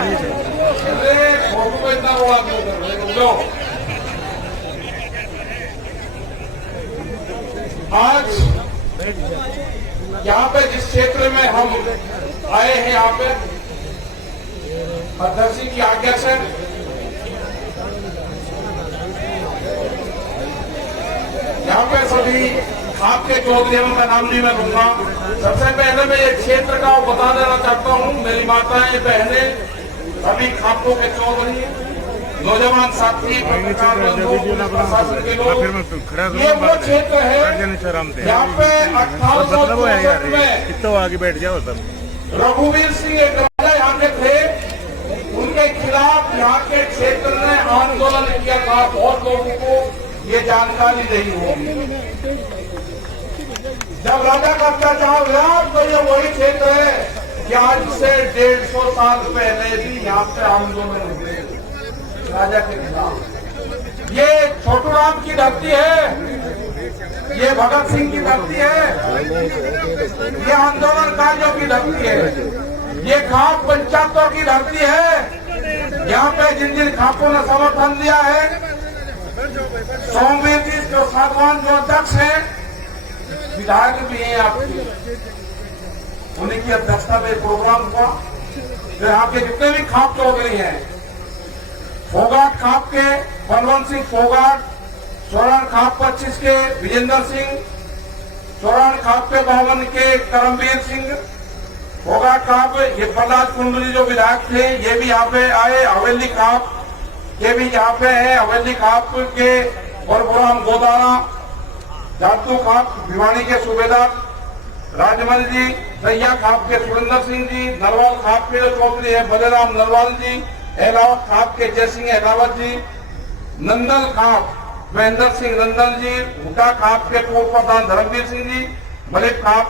आज यहाँ पे जिस क्षेत्र में हम आए हैं, यहाँ पे अध्यक्ष जी की आज्ञा से यहाँ पे सभी खाप के चौधरी का नाम नहीं मैं लूंगा। सबसे पहले मैं ये क्षेत्र का बता देना चाहता हूँ, मेरी माताएं बहनें सभी खापों के चौधरी, नौजवान साथी, प्रशासन के लोग, ये वो क्षेत्र है यहाँ पे 1864 में कितना आगे बैठ जाओ तब रघुवीर सिंह एक राजा यहाँ के थे, उनके खिलाफ यहाँ के क्षेत्र ने आंदोलन किया था। बहुत लोगों को ये जानकारी नहीं होगी। जब राजा का अत्याचार हुआ तो ये वही क्षेत्र है कि आज से 150 साल पहले भी यहाँ पे आंदोलन हुए राजा के खिलाफ। ये छोटूराम की धरती है, ये भगत सिंह की धरती है, ये आंदोलनकारियों की धरती है, ये खाप पंचायतों की धरती है। यहाँ पे जिन जिन खापों ने समर्थन दिया है, सोमवीर जी जो सागवान जो अध्यक्ष है, विधायक भी हैं आपके, उन्हीं की अध्यक्षता में प्रोग्राम हुआ। तो यहाँ के जितने भी खाप चौधरी हैं, फोगाट खाप के बलवंत सिंह फोगाट, सोरान खाप 25 के विजेंद्र सिंह, सोरान खाप के 52 के करमवीर सिंह, फोगाट खाप ये प्रहलाद कुंडली जो विधायक थे ये भी यहाँ पे आए। हवेली खाप ये भी यहाँ पे है, हवेली खाप के परभुराम गोदाना, जातू खाप भिवानी के सूबेदार राजमल जी, सैया खाप के सुरेंद्र सिंह जी, नरवाल खाप के जो चौधरी है बलेराम नरवाल जी, एलावत खाप के जय सिंह एलावत जी, नंदल खाप महेंद्र सिंह नंदल जी, हुटा खाप के पूर्व प्रधान धर्मवीर सिंह जी, मलिक खाप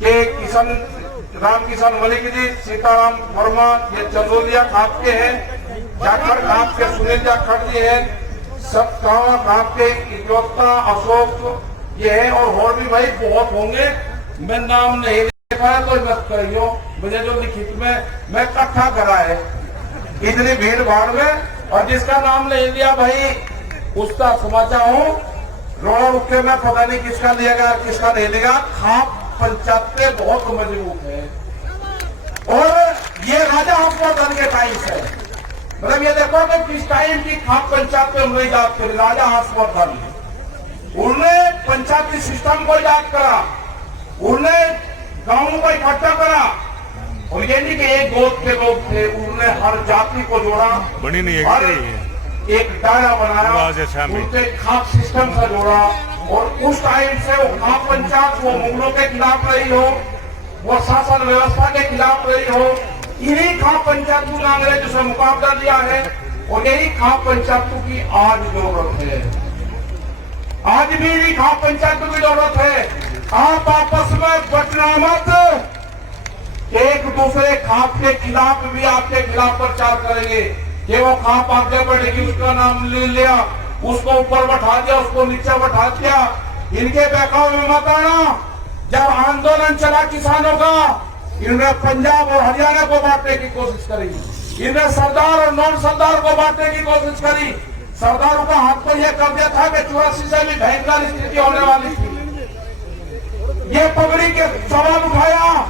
के किशन राम किशन मलिक जी, सीताराम वर्मा ये चंदोलिया खाप के हैं, जाखड़ खाप के सुनील जाखड़ जी है, सतगावा खाप के इजोत्ता अशोक ये है, और भी भाई बहुत होंगे। मैं नाम नहीं लिखा है तो मत करियो, मुझे जो लिखित में मैं इकट्ठा करा है इतनी भीड़ भाड़ में, और जिसका नाम ले लिया भाई उसका समाचार हूँ रोड़ा रुक के मैं पता नहीं किसका लिएगा किसका नहीं लेगा। खाप पंचायत बहुत मजबूत है, और ये राजा हंसवर्धन के टाइम से, मतलब ये देखो कि किस टाइम की खाप पंचायत में हमने याद करी। राजा हंसवर्धन उन्होंने पंचायती सिस्टम को याद करा, उन्होंने गांवों को इकट्ठा करा, और ये नहीं कि एक गोद के लोग थे, उन्होंने हर जाति को जोड़ा, बनी नहीं है एक दायरा बनाया, उनके खाप सिस्टम से जोड़ा, और उस टाइम से वो खाप पंचायत वो मुगलों के खिलाफ रही हो, वो शासन व्यवस्था के खिलाफ रही हो, इन्हीं खाप पंचायतों ने अंग्रेजों से मुकाबला दिया है, और यही खाप पंचायतों की आज जरूरत है। आज भी इन्हीं खाप पंचायतों की जरूरत है। आप आपस में बचना मत, एक दूसरे खाप के खिलाफ भी आपके खिलाफ प्रचार करेंगे कि वो खाप आगे बढ़ेगी, उसका नाम ले लिया, उसको ऊपर बैठा दिया, उसको नीचे बैठा दिया। इनके बहकाव में मत आना। जब आंदोलन चला किसानों का, इन्होंने पंजाब और हरियाणा को बांटने की कोशिश करी, इन्होंने सरदार और नॉन सरदार को बांटने की कोशिश करी। सरदारों का हाथ पर यह कर दिया था कि 84 से भी भयंकर स्थिति होने वाली थी। ये पगड़ी के सवाल उठाया,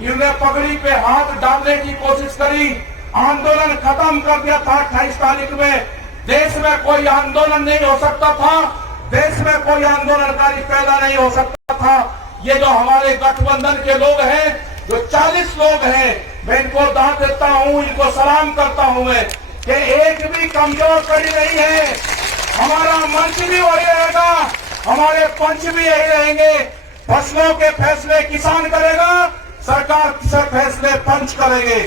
इन्होंने पगड़ी पे हाथ डालने की कोशिश करी, आंदोलन खत्म कर दिया था। 28 तारीख में देश में कोई आंदोलन नहीं हो सकता था, देश में कोई आंदोलनकारी पैदा नहीं हो सकता था। ये जो हमारे गठबंधन के लोग हैं, जो 40 लोग हैं, मैं इनको दाद देता हूँ, इनको सलाम करता हूँ मैं कि एक भी कमजोर कड़ी नहीं है। हमारा मंच भी वही रहेगा, हमारे पंच भी यही रहेंगे। फसलों के फैसले किसान करेगा, सरकार से फैसले पंच करेंगे।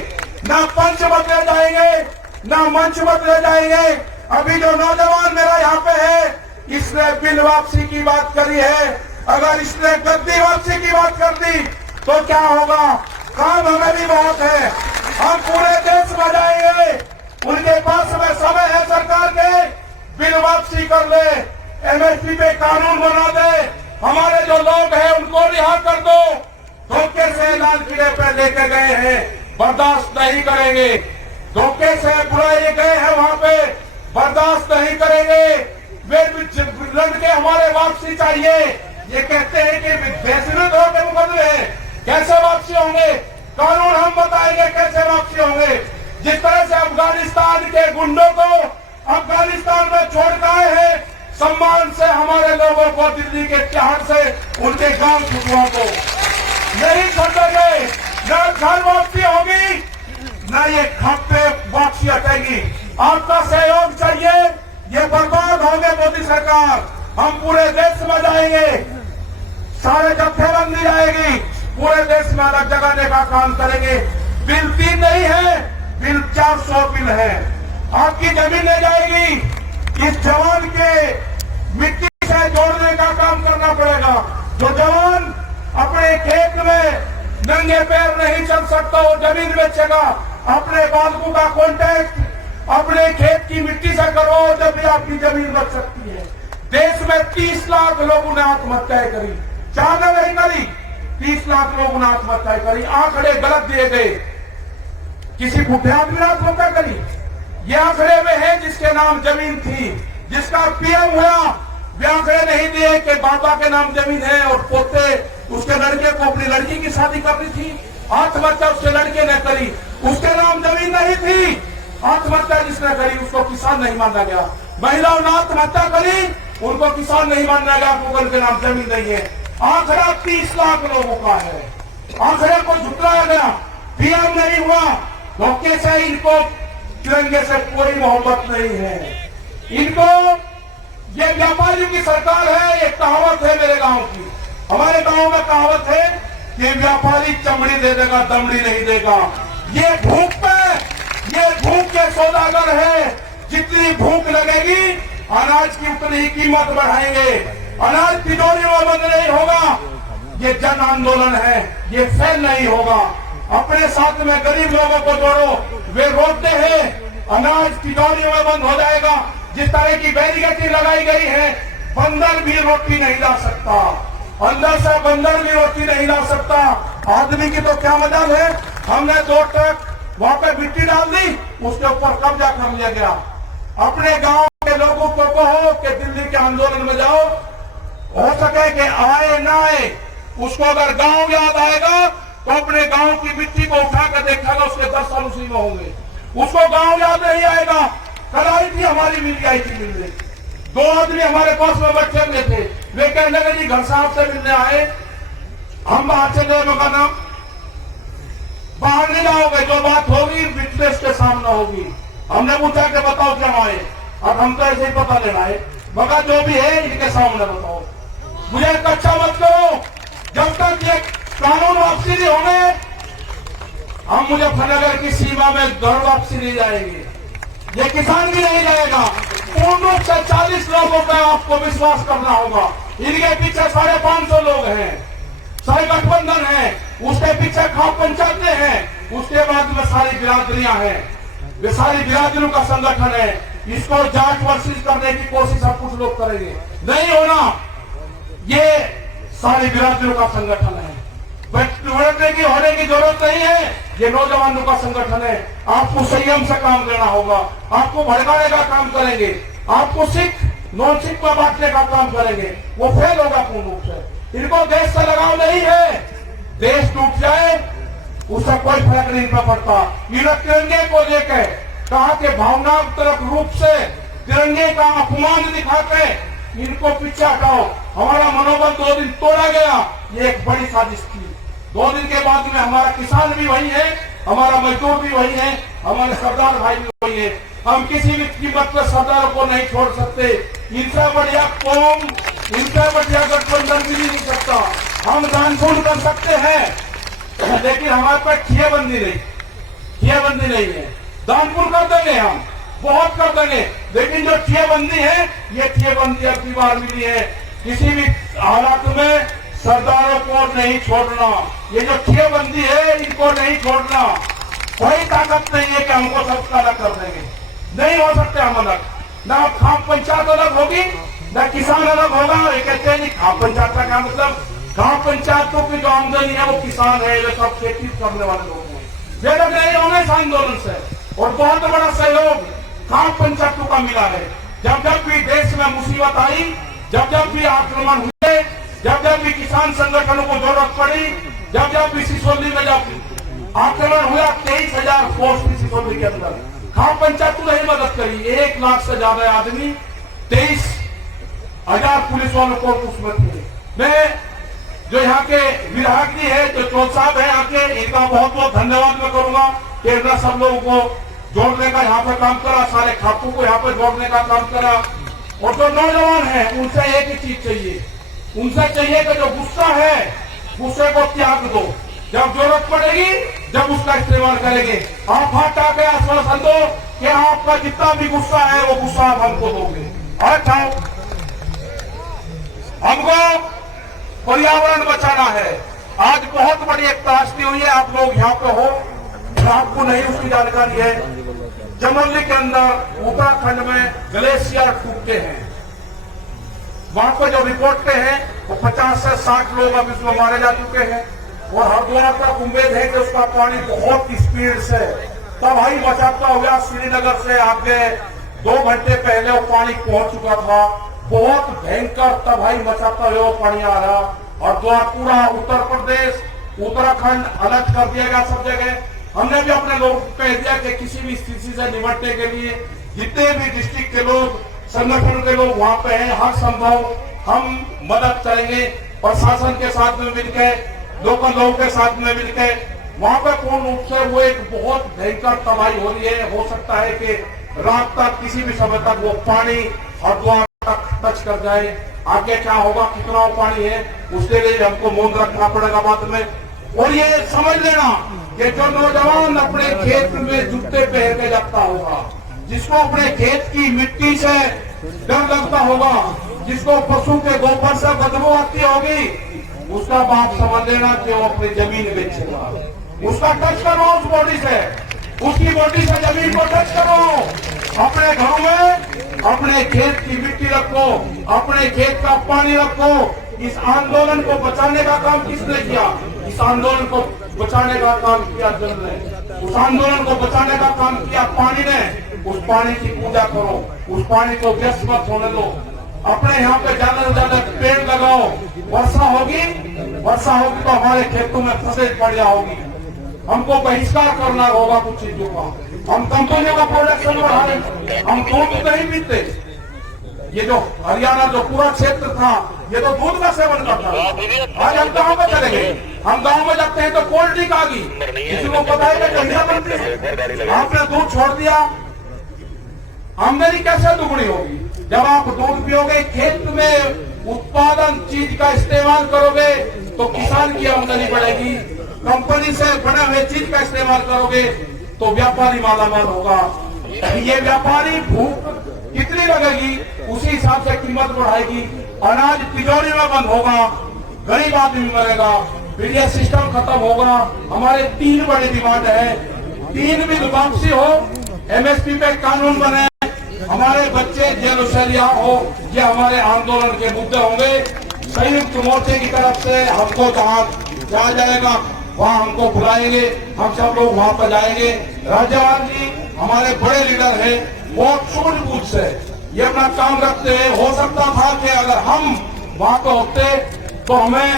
ना पंच बदले जाएंगे, ना मंच बदले जाएंगे। अभी जो नौजवान मेरा यहाँ पे है, इसने बिल वापसी की बात करी है। अगर इसने गद्दी वापसी की बात कर दी तो क्या होगा? काम हमें भी बहुत है, हम पूरे देश में जाएंगे। उनके पास में समय है सरकार के, बिल वापसी कर ले, एमएसपी पे कानून बना दे, हमारे जो लोग हैं उनको रिहा कर दो। धोखे से लाल किले पे लेके गए हैं, बर्दाश्त नहीं करेंगे। धोखे से बुलाए गए हैं वहां पे बर्दाश्त नहीं करेंगे। वे लड़के हमारे वापसी चाहिए। ये कहते हैं कि बेसुरत होकर मुकदमे हैं, कैसे वापसी होंगे? कानून हम बताएंगे कैसे वापसी होंगे। जिस तरह से अफगानिस्तान के गुंडों को अफगानिस्तान में छोड़ कर आए हैं, सम्मान से हमारे लोगों को दिल्ली के तिहाड़ से उनके गांव छुटुओं को नहीं छोड़ेंगे। न घर वापसी होगी, न ये खप्पे वापसी हटेगी। आपका सहयोग चाहिए। ये बर्बाद होंगे मोदी सरकार। हम पूरे देश में जाएंगे, सारे जत्थेबंदी जाएगी, पूरे देश में अलग जगाने का काम करेंगे। बिल 3 नहीं है, बिल 400 बिल है। आपकी जमीन ले जाएगी। इस जवान के मिट्टी से जोड़ने का काम करना पड़ेगा। जो जवान अपने खेत में नंगे पैर नहीं चल सकता, वो जमीन बेचेगा। अपने बालकों का कॉन्टैक्ट अपने खेत की मिट्टी से करो, जब भी आपकी जमीन बच सकती है। देश में 30 लाख लोगों ने आत्महत्याएं करी, चाहना नहीं करी। 30 लाख लोगों ने आत्महत्याएं करी। आंकड़े गलत दिए गए। किसी बुढ़े आदमी ने आत्महत्या करी? ये आंकड़े में है जिसके नाम जमीन थी, जिसका पीएम हुआ। वे आंकड़े नहीं दिए कि बाबा के नाम जमीन है और पोते उसके लड़के को अपनी लड़की की शादी करनी थी। आत्महत्या उसके लड़के ने करी, उसके नाम जमीन नहीं थी। आत्महत्या जिसने करी उसको किसान नहीं माना गया। महिलाओं ने आत्महत्या करी, उनको किसान नहीं माना गया, गूगल के नाम जमीन नहीं है। आंकड़ा 30 लाख लोगों का है। आंकड़े को झुटलाया गया, पीएम नहीं हुआ। धोखे से इनको तिरंगे से कोई मोहब्बत नहीं है। इनको ये व्यापारियों की सरकार है। एक कहावत है मेरे गांव की, हमारे गांव में कहावत है कि व्यापारी चमड़ी दे देगा, दमड़ी नहीं देगा। ये भूख पे, ये भूख के सौदागर है। जितनी भूख लगेगी अनाज की उतनी ही कीमत बढ़ाएंगे। अनाज तिजोरी में बंद नहीं होगा। ये जन आंदोलन है, ये फेल नहीं होगा। अपने साथ में गरीब लोगों को जोड़ो। वे रोकते हैं, अनाज तिजोरी में बंद हो जाएगा। जिस तरह की बैरिकेडिंग लगाई गई है, बंदर भी रोटी नहीं ला सकता, अंदर से बंदर भी रोटी नहीं ला सकता। आदमी की तो क्या मजाल है। हमने 2 ट्रक वहां पे मिट्टी डाल दी, उसके ऊपर कब्जा कर लिया गया। अपने गांव के लोगों को कहो कि दिल्ली के आंदोलन में जाओ, हो सके कि आए ना आए, उसको अगर गांव याद आएगा तो अपने गांव की मिट्टी को उठाकर देखेगा, उसके 10 साल उसी में होंगे। उसको गांव याद नहीं आएगा। कल आई थी हमारी मीडिया आई थी मिलने, 2 आदमी हमारे पास में बैठे हुए थे। वे कहने लगे जी घर साहब से मिलने आए, हम बाहर से गए। मगर नाम बाहर नहीं लाओगे, जो बात होगी विटनेस के सामने होगी। हमने पूछा कि बताओ क्या आए, अब हम तो ऐसे ही पता लेना है, मगर जो भी है इनके सामने बताओ। मुझे कच्चा मत करो। जब तक ये कानून वापसी नहीं होंगे, हम मुजफ्फरनगर की सीमा में घर वापसी नहीं जाएंगे। ये किसान भी नहीं जाएगा। पूर्ण रूप से 40 लोगों का आपको विश्वास करना होगा। इनके पीछे 550 लोग हैं, सारे गठबंधन है, उसके पीछे खाप पंचायतें हैं, उसके बाद में सारी बिरादरियां हैं। वे सारी बिरादरियों का संगठन है। इसको जांच वर्षित करने की कोशिश अब कुछ लोग करेंगे, नहीं होना। ये सारी बिरादरियों का संगठन है। होने की जरूरत नहीं है। ये नौजवानों का संगठन है। आपको संयम से काम लेना होगा। आपको भड़काने का काम करेंगे, आपको सिख नॉन सिख को बांटने का काम करेंगे, वो फेल होगा पूर्ण रूप से। इनको देश से लगाव नहीं है। देश टूट जाए उससे कोई फर्क नहीं पड़ता। इन तिरंगे को लेकर कहा कि भावनात्मक रूप से तिरंगे का अपमान दिखाते इनको पीछे हटाओ। हमारा मनोबल 2 दिन तोड़ा गया, ये एक बड़ी साजिश थी। 2 दिन के बाद में हमारा किसान भी वही है, हमारा मजदूर भी वही है, हमारे सरदार भाई भी वही है। हम किसी भी कीमत पर सरदारों को नहीं छोड़ सकते। इनसे बढ़िया कौम, इनसे बढ़िया गठबंधन भी नहीं सकता। हम दानपुर कर सकते हैं, लेकिन हमारे पास खियाबंदी नहीं, खियाबंदी नहीं है। दानपुर कर देंगे, हम बहुत कर देंगे, लेकिन जो खियाबंदी है, ये खियाबंदी अब की बार मिली है। किसी भी हालात में सरदारों को नहीं छोड़ना। ये जो खियाबंदी है, इनको नहीं छोड़ना। कोई ताकत नहीं है कि हमको सबका अलग कर देंगे, नहीं हो सकते हम अलग। ना खाप पंचायत अलग होगी, ना किसान अलग होगा। ये कहते हैं खाप पंचायत का मतलब, खाप पंचायतों की जो आमदनी है वो किसान है, वे सब खेती करने वाले लोग हैं। वे लोग नहीं होंगे इस आंदोलन से। और बहुत बड़ा सहयोग ग्राम पंचायतों का मिला है। जब जब भी देश में मुसीबत आई, जब जब भी आक्रमण हुए, जब जब भी किसान संगठनों को जरूरत पड़ी, जब जब भी सिसोली में जब आक्रमण हुआ, 23,000 फोर्स थी सिसोली के अंदर, ग्राम पंचायतों ने ही मदद करी। 1 लाख से ज्यादा आदमी, 23,000 पुलिस वालों को उसमें थे। मैं जो यहाँ के विधायक जी है, जो चौल साहब है आके, इनका बहुत बहुत धन्यवाद मैं करूंगा कि इन्होंने सब लोगों को जोड़ने का यहाँ पे काम करा, सारे खातों को यहाँ पे जोड़ने का काम करा। और जो नौजवान है उनसे एक ही चीज चाहिए, उनसे चाहिए कि जो गुस्सा है, गुस्से को त्याग दो। जब जरूरत पड़ेगी जब उसका इस्तेमाल करेंगे। आप हाथ आके आश्वासन दो कि आपका जितना भी गुस्सा है वो गुस्सा आप हमको दोगे। अच्छा, हमको पर्यावरण बचाना है। आज बहुत बड़ी एक त्रासदी हुई है, आप लोग यहाँ पे हो, आपको नहीं उसकी जानकारी है। जमोली के अंदर उत्तराखंड में ग्लेशियर टूटते हैं, वहां पर जो रिपोर्ट हैं वो 50 से 60 लोग अब इसमें मारे जा चुके हैं। और हरिद्वार तक उम्मीद है कि उसका पानी बहुत स्पीड से तबाही मचाता हुआ श्रीनगर से आगे 2 घंटे पहले वो पानी पहुंच चुका था। बहुत भयंकर तबाही मचाता हुआ पानी आ रहा, और पूरा उत्तर प्रदेश, उत्तराखंड अलर्ट कर दिया गया सब जगह। हमने भी अपने लोगों को कह दिया कि किसी भी स्थिति से निपटने के लिए जितने भी डिस्ट्रिक्ट के लोग, संगठन के लोग वहां पे हैं, हर संभव हम मदद करेंगे। प्रशासन के साथ में मिलकर, लोकल लोगों के साथ में मिलकर वहां पे पूर्ण रूप से वो एक बहुत भयंकर तबाही हो रही है। हो सकता है कि रात तक, किसी भी समय तक वो पानी हरिद्वार तक टच कर जाए। आगे क्या होगा, कितना वो पानी है, उसके लिए हमको मौन रखना पड़ेगा बाद में। और ये समझ लेना कि जो नौजवान अपने खेत में जूते पहन के जाता होगा, जिसको अपने खेत की मिट्टी से डर लगता होगा, जिसको पशु के गोबर से बदबू आती होगी, उसका बाप समझ लेना कि वो अपनी जमीन बेचेगा। उसका टच करो उस बॉडी से, उसकी बॉडी से जमीन को टच करो। अपने घरों में अपने खेत की मिट्टी रखो, अपने खेत का पानी रखो। इस आंदोलन को बचाने का काम किसने किया? इस आंदोलन को बचाने का काम किया जल ने, उस आंदोलन को बचाने का काम किया पानी ने। उस पानी की पूजा करो, उस पानी को व्यस्त मत होने दो। अपने यहाँ पे ज्यादा से ज्यादा पेड़ लगाओ। वर्षा होगी तो हमारे खेतों में फसल बढ़िया होगी। हमको बहिष्कार करना होगा कुछ चीजों का। हम कंपनियों का प्रोडक्शन बढ़ा रहे, हम दूध नहीं पीते। ये जो हरियाणा जो पूरा क्षेत्र था, ये तो दूध का सेवन करता था। आज हम गाँव में चलेंगे, हम गाँव में जाते हैं तो कोल्ड ड्रिंक आ गई, किसी को पता है कि कहीं बनती है। आपने दूध छोड़ दिया, आमदनी कैसे दुगनी होगी? जब आप दूध पियोगे, खेत में उत्पादन चीज का इस्तेमाल करोगे तो किसान की आमदनी बढ़ेगी। कंपनी से बने हुए चीज का इस्तेमाल करोगे तो व्यापारी मालामाल होगा। ये व्यापारी भूख कितनी लगेगी उसी हिसाब से कीमत बढ़ाएगी। अनाज तिजोरी में बंद होगा, गरीब आदमी मरेगा, फिर ये सिस्टम खत्म होगा। हमारे 3 बड़ी डिमांड है, 3 भी वापसी हो, MSP पे कानून बने, हमारे बच्चे जेल से रिहा हो। ये हमारे आंदोलन के मुद्दे होंगे। संयुक्त मोर्चे की तरफ से हमको जहाँ जाया जाएगा वहाँ हमको बुलाएंगे, हम सब लोग वहाँ पर जाएंगे। राज्यपाल जी हमारे बड़े लीडर हैं, बहुत सूझबूझ से ये अपना काम रखते हैं। हो सकता था कि अगर हम वहाँ पे होते तो हमें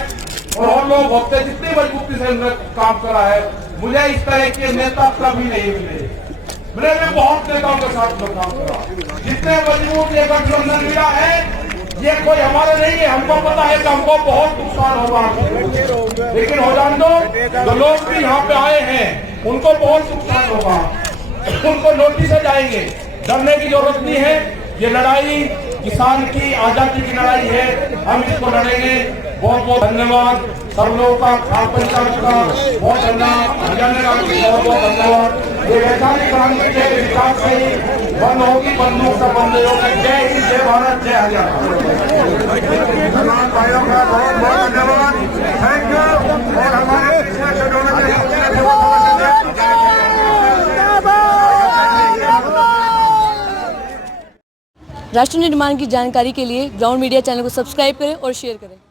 और लोग होते, जितनी मजबूती से उन्होंने काम करा है, मुझे इस तरह के नेता कभी नहीं मिले। मैंने बहुत नेताओं के साथ में काम करा, जितने मजबूत ये गठबंधन मिला है, ये कोई हमारे नहीं है। हमको पता है कि हमको बहुत नुकसान होगा, लेकिन हो जाने दो। जो लोग भी यहाँ पे आए हैं उनको बहुत नुकसान होगा, उनको नोटिस से जाएंगे। डरने की जरूरत नहीं है। ये लड़ाई किसान की आजादी की लड़ाई है, हम इसको लड़ेंगे। बहुत बहुत धन्यवाद सब लोगों का, ग्राम पंचायत का बहुत धन्यवाद, बहुत बहुत धन्यवाद। ये वैचारिक क्रांति के विकास से ही बंद होगी, बंदूक से बंद होगी। जय हिंद, जय भारत, जय हरियाणा। भाइयों का बहुत बहुत धन्यवाद, थैंक यू। और हमारे राष्ट्र निर्माण की जानकारी के लिए ग्राउंड मीडिया चैनल को सब्सक्राइब करें और शेयर करें।